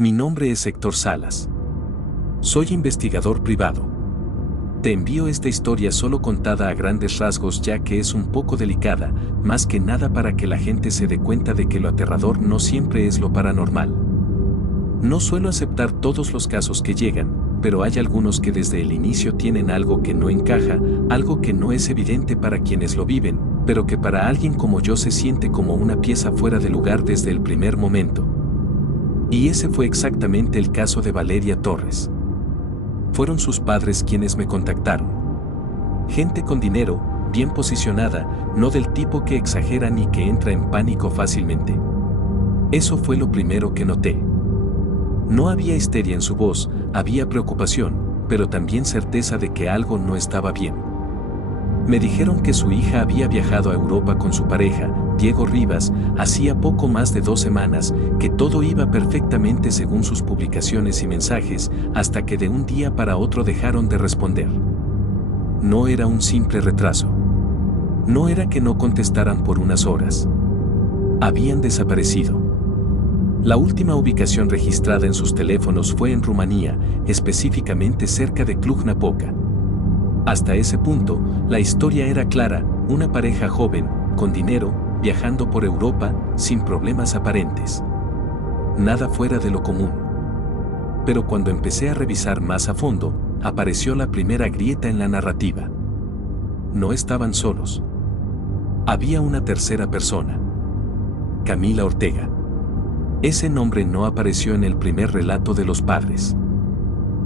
Mi nombre es Héctor Salas. Soy investigador privado. Te envío esta historia solo contada a grandes rasgos ya que es un poco delicada, más que nada para que la gente se dé cuenta de que lo aterrador no siempre es lo paranormal. No suelo aceptar todos los casos que llegan, pero hay algunos que desde el inicio tienen algo que no encaja, algo que no es evidente para quienes lo viven, pero que para alguien como yo se siente como una pieza fuera de lugar desde el primer momento. Y ese fue exactamente el caso de Valeria Torres. Fueron sus padres quienes me contactaron. Gente con dinero, bien posicionada, no del tipo que exagera ni que entra en pánico fácilmente. Eso fue lo primero que noté. No había histeria en su voz, había preocupación, pero también certeza de que algo no estaba bien. Me dijeron que su hija había viajado a Europa con su pareja, Diego Rivas, hacía poco más de 2 semanas, que todo iba perfectamente según sus publicaciones y mensajes, hasta que de un día para otro dejaron de responder. No era un simple retraso. No era que no contestaran por unas horas. Habían desaparecido. La última ubicación registrada en sus teléfonos fue en Rumanía, específicamente cerca de Cluj-Napoca. Hasta ese punto, la historia era clara, una pareja joven, con dinero, viajando por Europa, sin problemas aparentes. Nada fuera de lo común. Pero cuando empecé a revisar más a fondo, apareció la primera grieta en la narrativa. No estaban solos. Había una tercera persona. Camila Ortega. Ese nombre no apareció en el primer relato de los padres.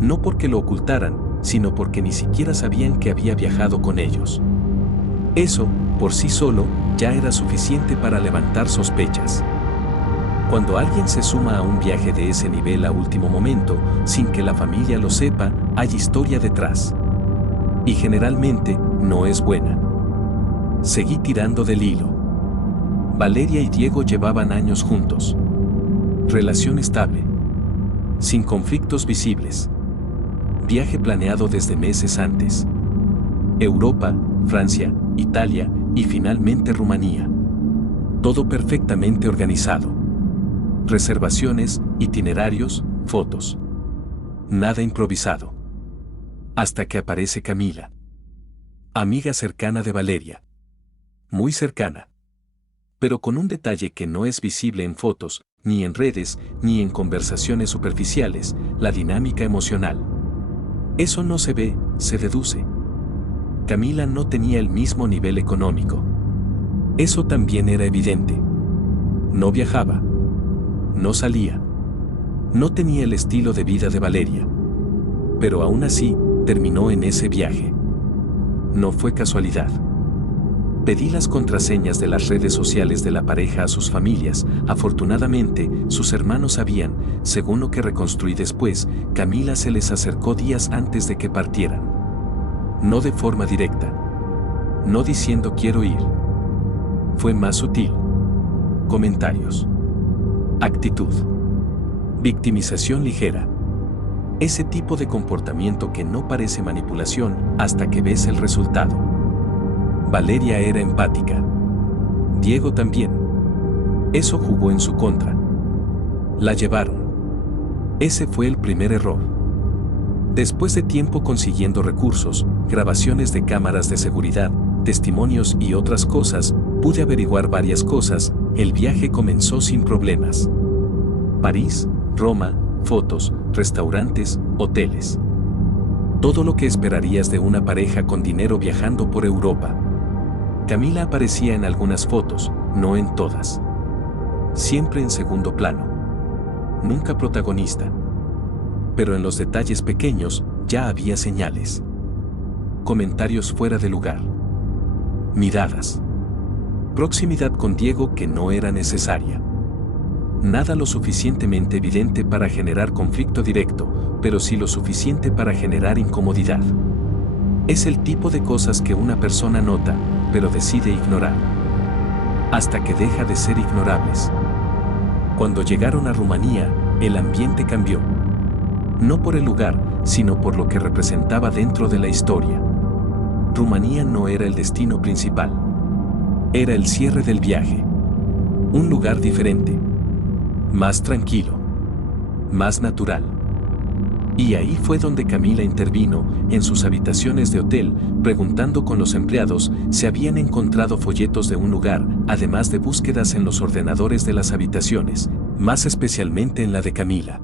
No porque lo ocultaran, sino porque ni siquiera sabían que había viajado con ellos. Eso, por sí solo, ya era suficiente para levantar sospechas. Cuando alguien se suma a un viaje de ese nivel a último momento, sin que la familia lo sepa, hay historia detrás. Y generalmente, no es buena. Seguí tirando del hilo. Valeria y Diego llevaban años juntos. Relación estable. Sin conflictos visibles. Viaje planeado desde meses antes. Europa, Francia, Italia y finalmente Rumanía. Todo perfectamente organizado. Reservaciones, itinerarios, fotos. Nada improvisado. Hasta que aparece Camila. Amiga cercana de Valeria. Muy cercana. Pero con un detalle que no es visible en fotos, ni en redes, ni en conversaciones superficiales, la dinámica emocional. Eso no se ve, se deduce. Camila no tenía el mismo nivel económico. Eso también era evidente. No viajaba. No salía. No tenía el estilo de vida de Valeria. Pero aún así, terminó en ese viaje. No fue casualidad. Pedí las contraseñas de las redes sociales de la pareja a sus familias. Afortunadamente, sus hermanos sabían, según lo que reconstruí después, Camila se les acercó días antes de que partieran. No de forma directa. No diciendo quiero ir. Fue más sutil. Comentarios. Actitud. Victimización ligera. Ese tipo de comportamiento que no parece manipulación hasta que ves el resultado. Valeria era empática. Diego también. Eso jugó en su contra. La llevaron. Ese fue el primer error. Después de tiempo consiguiendo recursos, grabaciones de cámaras de seguridad, testimonios y otras cosas, pude averiguar varias cosas. El viaje comenzó sin problemas. París, Roma, fotos, restaurantes, hoteles. Todo lo que esperarías de una pareja con dinero viajando por Europa. Camila aparecía en algunas fotos, no en todas. Siempre en segundo plano. Nunca protagonista. Pero en los detalles pequeños, ya había señales. Comentarios fuera de lugar. Miradas. Proximidad con Diego que no era necesaria. Nada lo suficientemente evidente para generar conflicto directo, pero sí lo suficiente para generar incomodidad. Es el tipo de cosas que una persona nota, pero decide ignorar. Hasta que deja de ser ignorables. Cuando llegaron a Rumanía, el ambiente cambió. No por el lugar, sino por lo que representaba dentro de la historia. Rumanía no era el destino principal. Era el cierre del viaje. Un lugar diferente. Más tranquilo. más natural. Y ahí fue donde Camila intervino, en sus habitaciones de hotel, preguntando con los empleados si habían encontrado folletos de un lugar, además de búsquedas en los ordenadores de las habitaciones, más especialmente en la de Camila.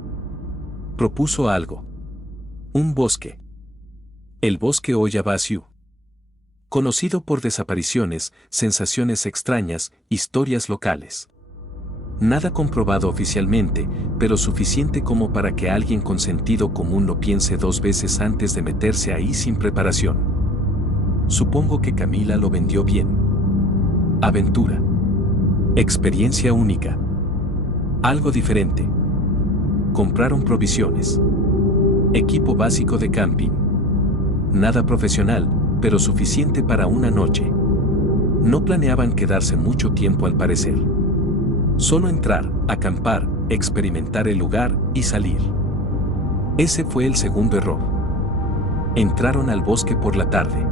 Propuso algo. Un bosque. El bosque Oyabasiu. Conocido por desapariciones, sensaciones extrañas, historias locales. Nada comprobado oficialmente, pero suficiente como para que alguien con sentido común lo piense dos veces antes de meterse ahí sin preparación. Supongo que Camila lo vendió bien. Aventura. Experiencia única. Algo diferente. Compraron provisiones. Equipo básico de camping. Nada profesional, pero suficiente para una noche. No planeaban quedarse mucho tiempo al parecer. Solo entrar, acampar, experimentar el lugar y salir. Ese fue el segundo error. Entraron al bosque por la tarde.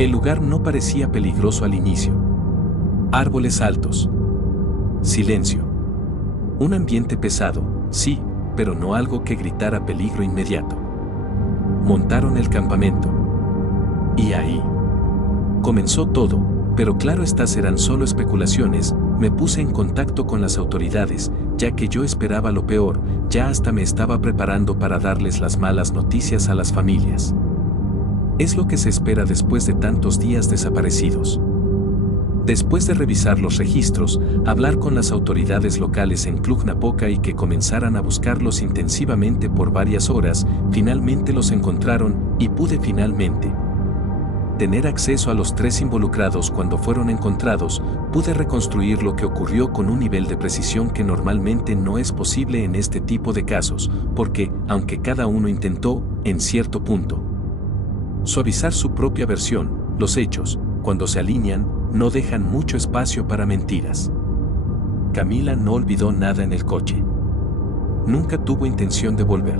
El lugar no parecía peligroso al inicio. Árboles altos. Silencio. Un ambiente pesado, sí, pero no algo que gritara peligro inmediato. Montaron el campamento. Y ahí comenzó todo, pero claro, estas eran solo especulaciones. Me puse en contacto con las autoridades, ya que yo esperaba lo peor, ya hasta me estaba preparando para darles las malas noticias a las familias. Es lo que se espera después de tantos días desaparecidos. Después de revisar los registros, hablar con las autoridades locales en Cluj-Napoca y que comenzaran a buscarlos intensivamente por varias horas, finalmente los encontraron y pude finalmente tener acceso a los 3 involucrados cuando fueron encontrados. Pude reconstruir lo que ocurrió con un nivel de precisión que normalmente no es posible en este tipo de casos, porque, aunque cada uno intentó, en cierto punto, suavizar su propia versión, los hechos, cuando se alinean, no dejan mucho espacio para mentiras. Camila no olvidó nada en el coche. Nunca tuvo intención de volver.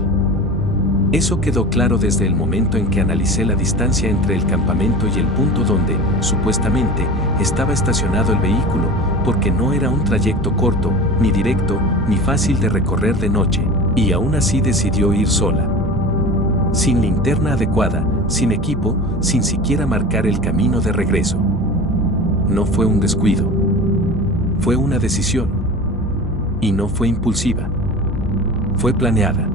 Eso quedó claro desde el momento en que analicé la distancia entre el campamento y el punto donde, supuestamente, estaba estacionado el vehículo, porque no era un trayecto corto, ni directo, ni fácil de recorrer de noche, y aún así decidió ir sola. Sin linterna adecuada, sin equipo, sin siquiera marcar el camino de regreso. No fue un descuido. Fue una decisión. Y no fue impulsiva. Fue planeada.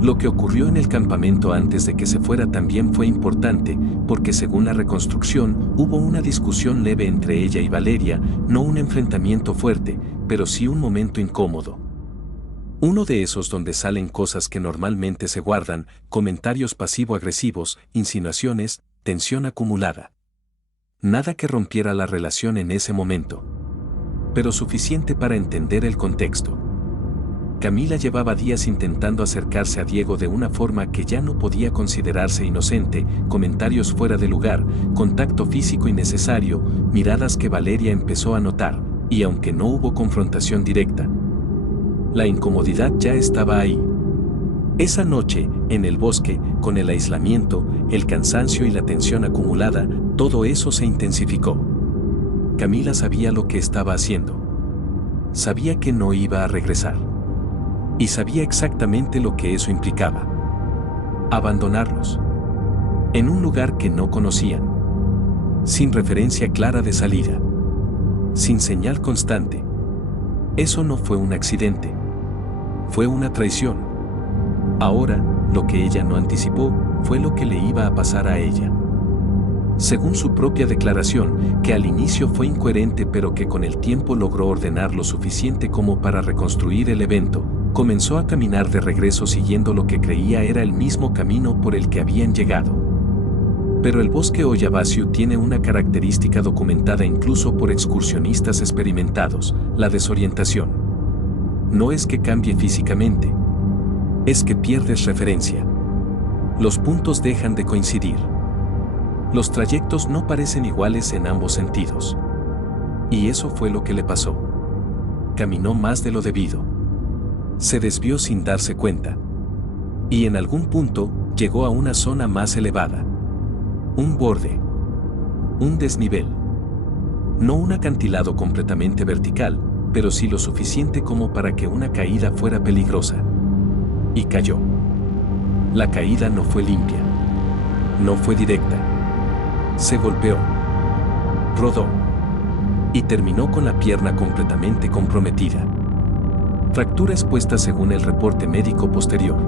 Lo que ocurrió en el campamento antes de que se fuera también fue importante, porque según la reconstrucción, hubo una discusión leve entre ella y Valeria, no un enfrentamiento fuerte, pero sí un momento incómodo. Uno de esos donde salen cosas que normalmente se guardan, comentarios pasivo-agresivos, insinuaciones, tensión acumulada. Nada que rompiera la relación en ese momento, pero suficiente para entender el contexto. Camila llevaba días intentando acercarse a Diego de una forma que ya no podía considerarse inocente, comentarios fuera de lugar, contacto físico innecesario, miradas que Valeria empezó a notar, y aunque no hubo confrontación directa, la incomodidad ya estaba ahí. Esa noche, en el bosque, con el aislamiento, el cansancio y la tensión acumulada, todo eso se intensificó. Camila sabía lo que estaba haciendo. Sabía que no iba a regresar. Y sabía exactamente lo que eso implicaba. Abandonarlos. En un lugar que no conocían. Sin referencia clara de salida. Sin señal constante. Eso no fue un accidente. Fue una traición. Ahora, lo que ella no anticipó, fue lo que le iba a pasar a ella. Según su propia declaración, que al inicio fue incoherente pero que con el tiempo logró ordenar lo suficiente como para reconstruir el evento, comenzó a caminar de regreso siguiendo lo que creía era el mismo camino por el que habían llegado. Pero el bosque Oyabasiu tiene una característica documentada incluso por excursionistas experimentados, la desorientación. No es que cambie físicamente, es que pierdes referencia. Los puntos dejan de coincidir. Los trayectos no parecen iguales en ambos sentidos. Y eso fue lo que le pasó. Caminó más de lo debido. Se desvió sin darse cuenta. Y en algún punto, llegó a una zona más elevada. Un borde. Un desnivel. No un acantilado completamente vertical, pero sí lo suficiente como para que una caída fuera peligrosa. Y cayó. La caída no fue limpia. No fue directa. Se golpeó. Rodó. Y terminó con la pierna completamente comprometida. Fractura expuesta según el reporte médico posterior.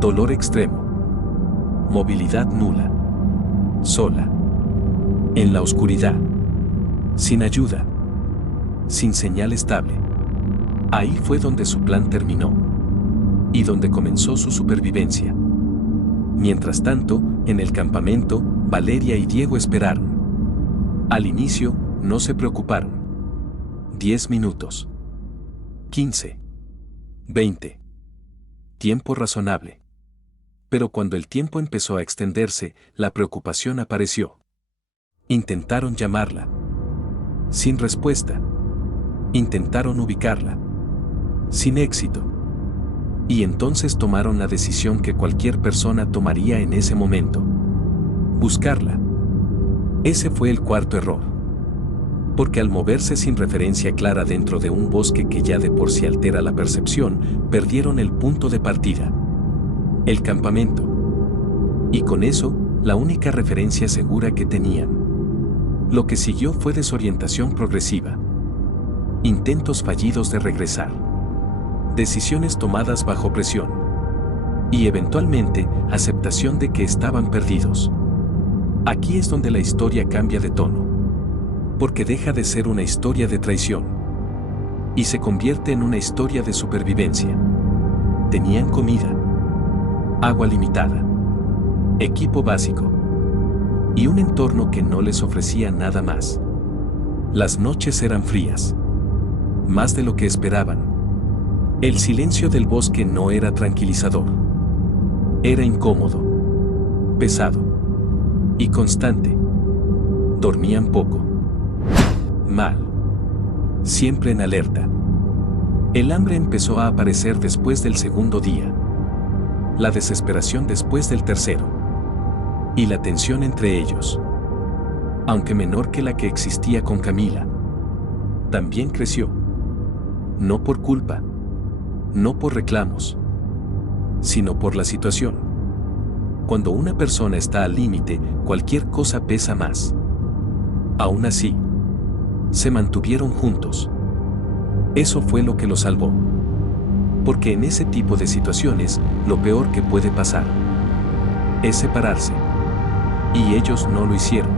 Dolor extremo. Movilidad nula. Sola. En la oscuridad. Sin ayuda. Sin señal estable. Ahí fue donde su plan terminó. Y donde comenzó su supervivencia. Mientras tanto, en el campamento, Valeria y Diego esperaron. Al inicio, no se preocuparon. 10 minutos. 15. 20. Tiempo razonable. Pero cuando el tiempo empezó a extenderse, la preocupación apareció. Intentaron llamarla. Sin respuesta. Intentaron ubicarla. Sin éxito. Y entonces tomaron la decisión que cualquier persona tomaría en ese momento. Buscarla. Ese fue el cuarto error. Porque al moverse sin referencia clara dentro de un bosque que ya de por sí altera la percepción, perdieron el punto de partida. El campamento. Y con eso, la única referencia segura que tenían. Lo que siguió fue desorientación progresiva. Intentos fallidos de regresar. Decisiones tomadas bajo presión. Y eventualmente, aceptación de que estaban perdidos. Aquí es donde la historia cambia de tono. Porque deja de ser una historia de traición. Y se convierte en una historia de supervivencia. Tenían comida. Agua limitada. Equipo básico. Y un entorno que no les ofrecía nada más. Las noches eran frías. Más de lo que esperaban. El silencio del bosque no era tranquilizador. Era incómodo. Pesado. Y constante. Dormían poco. Mal. Siempre en alerta. El hambre empezó a aparecer después del segundo día. La desesperación después del tercero. Y la tensión entre ellos. Aunque menor que la que existía con Camila. También creció. No por culpa. No por reclamos. Sino por la situación. Cuando una persona está al límite, cualquier cosa pesa más. Aún así, se mantuvieron juntos. Eso fue lo que los salvó. Porque en ese tipo de situaciones, lo peor que puede pasar es separarse. Y ellos no lo hicieron.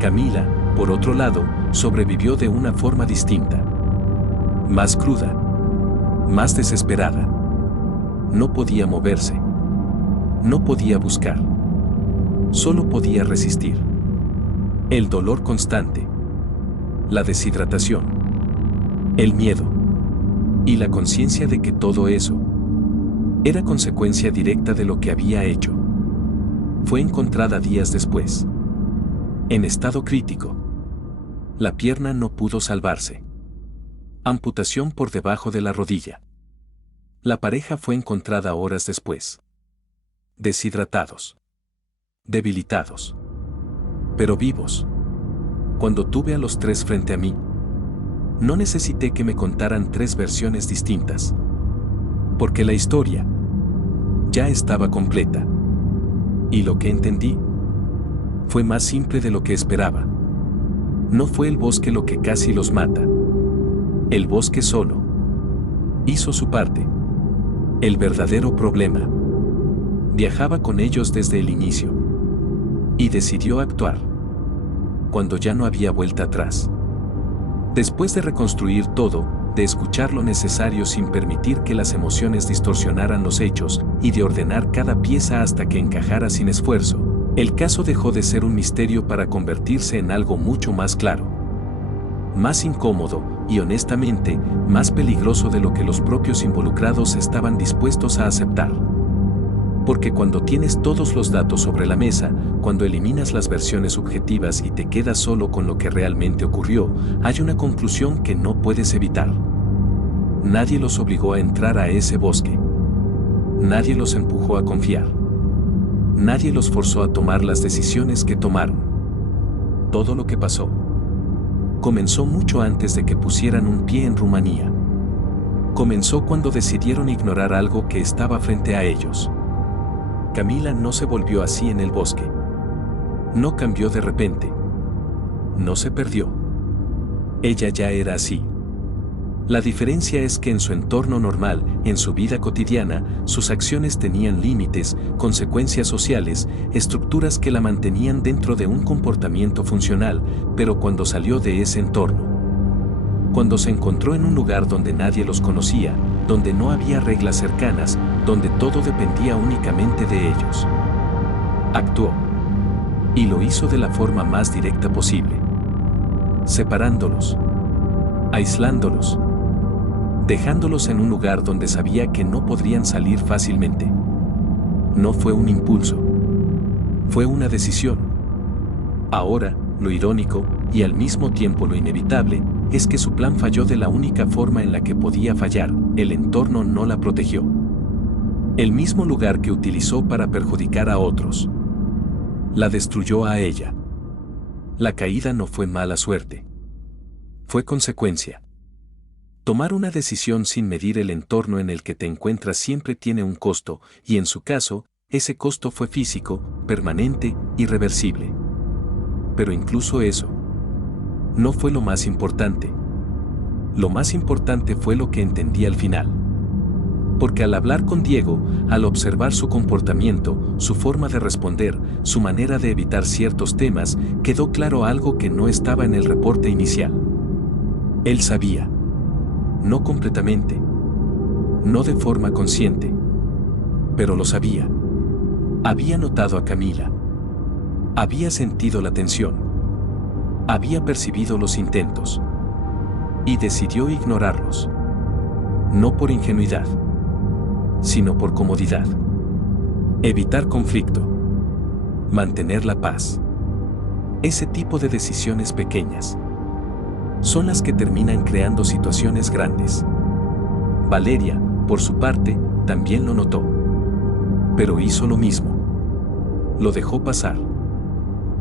Camila, por otro lado, sobrevivió de una forma distinta. Más cruda. Más desesperada. No podía moverse. No podía buscar. Solo podía resistir. El dolor constante. La deshidratación. El miedo. Y la conciencia de que todo eso era consecuencia directa de lo que había hecho. Fue encontrada días después. En estado crítico. La pierna no pudo salvarse. Amputación por debajo de la rodilla. La pareja fue encontrada horas después. Deshidratados. Debilitados. Pero vivos. Cuando tuve a los tres frente a mí, no necesité que me contaran tres versiones distintas. Porque la historia ya estaba completa. Y lo que entendí fue más simple de lo que esperaba. No fue el bosque lo que casi los mata. El bosque solo hizo su parte. El verdadero problema viajaba con ellos desde el inicio. Y decidió actuar cuando ya no había vuelta atrás. Después de reconstruir todo, de escuchar lo necesario sin permitir que las emociones distorsionaran los hechos, y de ordenar cada pieza hasta que encajara sin esfuerzo, el caso dejó de ser un misterio para convertirse en algo mucho más claro. Más incómodo, y honestamente, más peligroso de lo que los propios involucrados estaban dispuestos a aceptar. Porque cuando tienes todos los datos sobre la mesa, cuando eliminas las versiones subjetivas y te quedas solo con lo que realmente ocurrió, hay una conclusión que no puedes evitar. Nadie los obligó a entrar a ese bosque. Nadie los empujó a confiar. Nadie los forzó a tomar las decisiones que tomaron. Todo lo que pasó Comenzó mucho antes de que pusieran un pie en Rumanía. Comenzó cuando decidieron ignorar algo que estaba frente a ellos. Camila no se volvió así en el bosque. No cambió de repente. No se perdió. Ella ya era así. La diferencia es que en su entorno normal, en su vida cotidiana, sus acciones tenían límites, consecuencias sociales, estructuras que la mantenían dentro de un comportamiento funcional, pero cuando salió de ese entorno, cuando se encontró en un lugar donde nadie los conocía, donde no había reglas cercanas, donde todo dependía únicamente de ellos, actuó. Y lo hizo de la forma más directa posible. Separándolos. Aislándolos. Dejándolos en un lugar donde sabía que no podrían salir fácilmente. No fue un impulso. Fue una decisión. Ahora, lo irónico, y al mismo tiempo lo inevitable, es que su plan falló de la única forma en la que podía fallar. El entorno no la protegió. El mismo lugar que utilizó para perjudicar a otros. La destruyó a ella. La caída no fue mala suerte. Fue consecuencia. Tomar una decisión sin medir el entorno en el que te encuentras siempre tiene un costo, y en su caso, ese costo fue físico, permanente, irreversible. Pero incluso eso no fue lo más importante. Lo más importante fue lo que entendí al final. Porque al hablar con Diego, al observar su comportamiento, su forma de responder, su manera de evitar ciertos temas, quedó claro algo que no estaba en el reporte inicial. Él sabía. No completamente. No de forma consciente. Pero lo sabía. Había notado a Camila. Había sentido la tensión. Había percibido los intentos. Y decidió ignorarlos. No por ingenuidad, sino por comodidad. Evitar conflicto. Mantener la paz. Ese tipo de decisiones pequeñas son las que terminan creando situaciones grandes. Valeria, por su parte, también lo notó. Pero hizo lo mismo. Lo dejó pasar.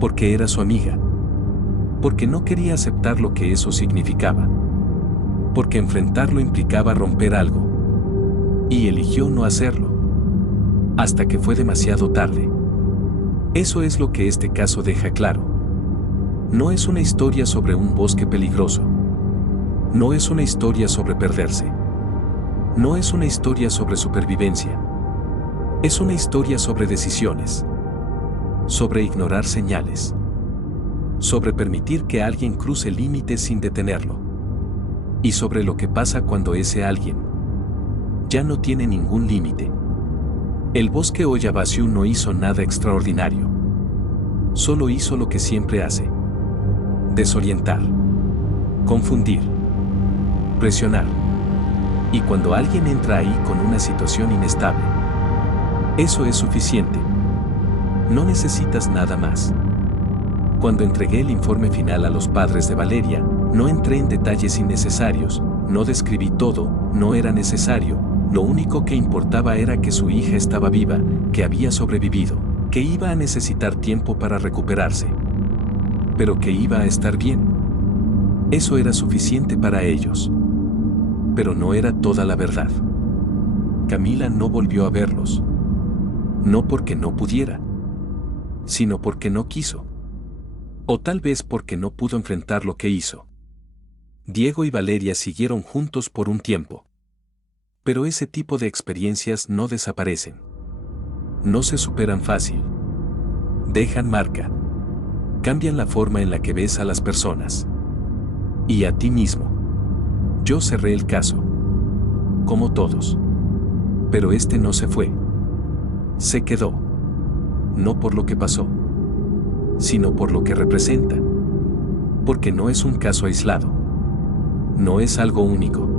Porque era su amiga. Porque no quería aceptar lo que eso significaba. Porque enfrentarlo implicaba romper algo. Y eligió no hacerlo. Hasta que fue demasiado tarde. Eso es lo que este caso deja claro. No es una historia sobre un bosque peligroso. No es una historia sobre perderse. No es una historia sobre supervivencia. Es una historia sobre decisiones. Sobre ignorar señales. Sobre permitir que alguien cruce límites sin detenerlo. Y sobre lo que pasa cuando ese alguien ya no tiene ningún límite. El bosque Oyabasiu no hizo nada extraordinario. Solo hizo lo que siempre hace. Desorientar. Confundir. Presionar. Y cuando alguien entra ahí con una situación inestable, eso es suficiente. No necesitas nada más. Cuando entregué el informe final a los padres de Valeria, no entré en detalles innecesarios, no describí todo, no era necesario, lo único que importaba era que su hija estaba viva, que había sobrevivido, que iba a necesitar tiempo para recuperarse. Pero que iba a estar bien. Eso era suficiente para ellos. Pero no era toda la verdad. Camila no volvió a verlos. No porque no pudiera, sino porque no quiso. O tal vez porque no pudo enfrentar lo que hizo. Diego y Valeria siguieron juntos por un tiempo. Pero ese tipo de experiencias no desaparecen. No se superan fácil. Dejan marca. Cambian la forma en la que ves a las personas. Y a ti mismo. Yo cerré el caso. Como todos. Pero este no se fue. Se quedó. No por lo que pasó, sino por lo que representa. Porque no es un caso aislado. No es algo único.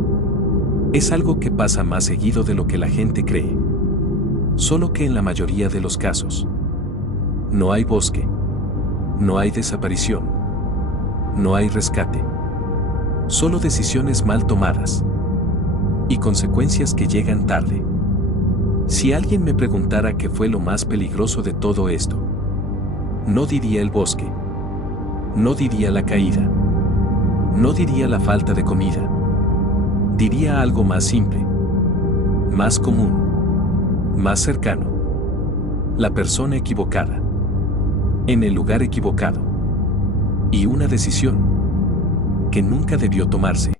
Es algo que pasa más seguido de lo que la gente cree. Solo que en la mayoría de los casos, no hay bosque. No hay desaparición. No hay rescate. Solo decisiones mal tomadas. Y consecuencias que llegan tarde. Si alguien me preguntara qué fue lo más peligroso de todo esto, no diría el bosque. No diría la caída. No diría la falta de comida. Diría algo más simple, más común, más cercano. La persona equivocada, en el lugar equivocado. Y una decisión que nunca debió tomarse.